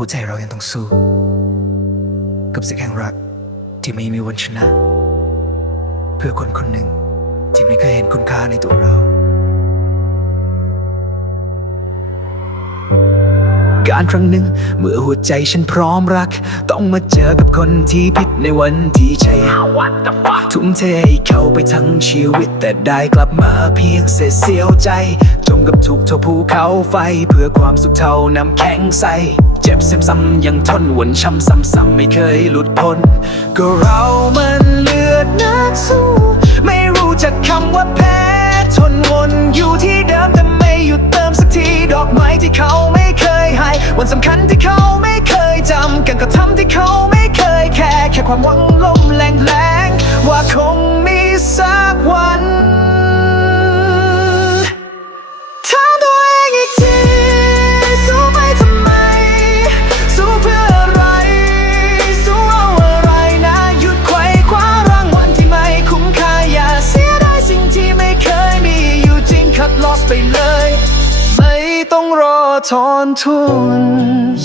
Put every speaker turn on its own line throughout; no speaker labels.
หัวใจเรายังต้องสู้ กับสิ่งแห่งรักที่ไม่มีวันชนะ เพื่อคนคนหนึ่งที่ไม่เคยเห็นคุณค่าในตัวเรา การครั้งหนึ่งเมื่อหัวใจฉันพร้อมรัก ต้องมาเจอกับคนที่ผิดในวันที่ใช่ทุ่มเทให้เขาไปทั้งชีวิต แต่ได้กลับมาเพียงเศษเสียวใจ จมกับทุกเท่าภูเขาไฟ เพื่อความสุขเท่าน้ำแข็งใส จ็บซ้ำๆยังทนวนช้ำซ้ำๆไม่เคยหลุดพ้น ก็เรามันเลือดนักสู้ ไม่รู้จักคำว่าแพ้ ทนวนอยู่ที่เดิมแต่ไม่หยุดเติมสักที ดอกไม้ที่เขาไม่เคยให้ วันสำคัญที่เขาไม่เคยจำกันกระทำที่เขาไม่เคยแค่แค่ความหวังลมแรงๆว่าคงมีสักวัน รอทอนทุน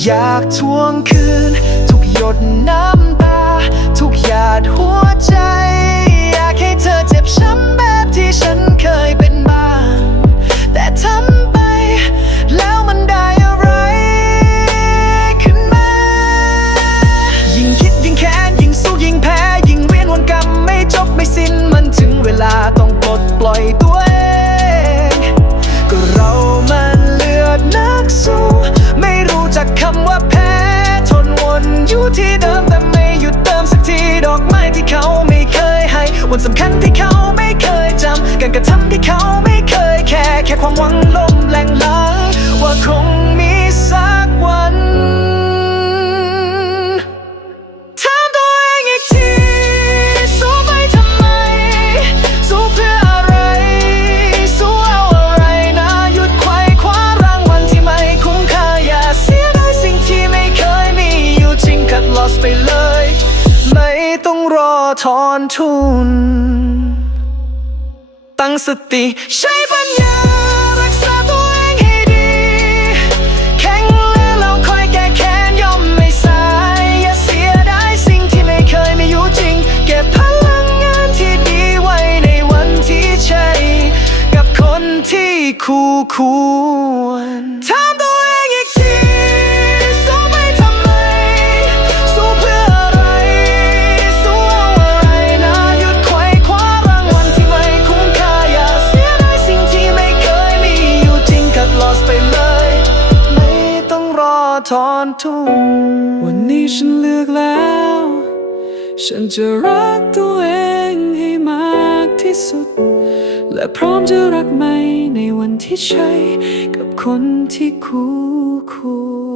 อยากทวงคืน ทุกหยดน้ำตา ทุกอย่าง อยู่ที่เดิมแต่ไม่หยุดเติมสักทีดอกไม้ที่เขาไม่เคยให้ วันสำคัญที่เขาไม่เคยจำการกระทำที่เขาไม่เคยแค่แค่ความหวังลง ต้องรอทอนทุน ตั้งสติใช้ปัญญารักษาตัวเองให้ดี แข็งแล้วเราคอยแก้แค้นย่อมไม่สาย อย่าเสียดายสิ่งที่ไม่เคยมีอยู่จริง เก็บพลังงานที่ดีไว้ในวันที่ใช่ กับคนที่คู่ควร ทอนทุน
วันนี้ฉันเลือกแล้ว ฉันจะรักตัวเองให้มากที่สุด และพร้อมจะรักไหมในวันที่ใช่ กับคนที่คู่ควร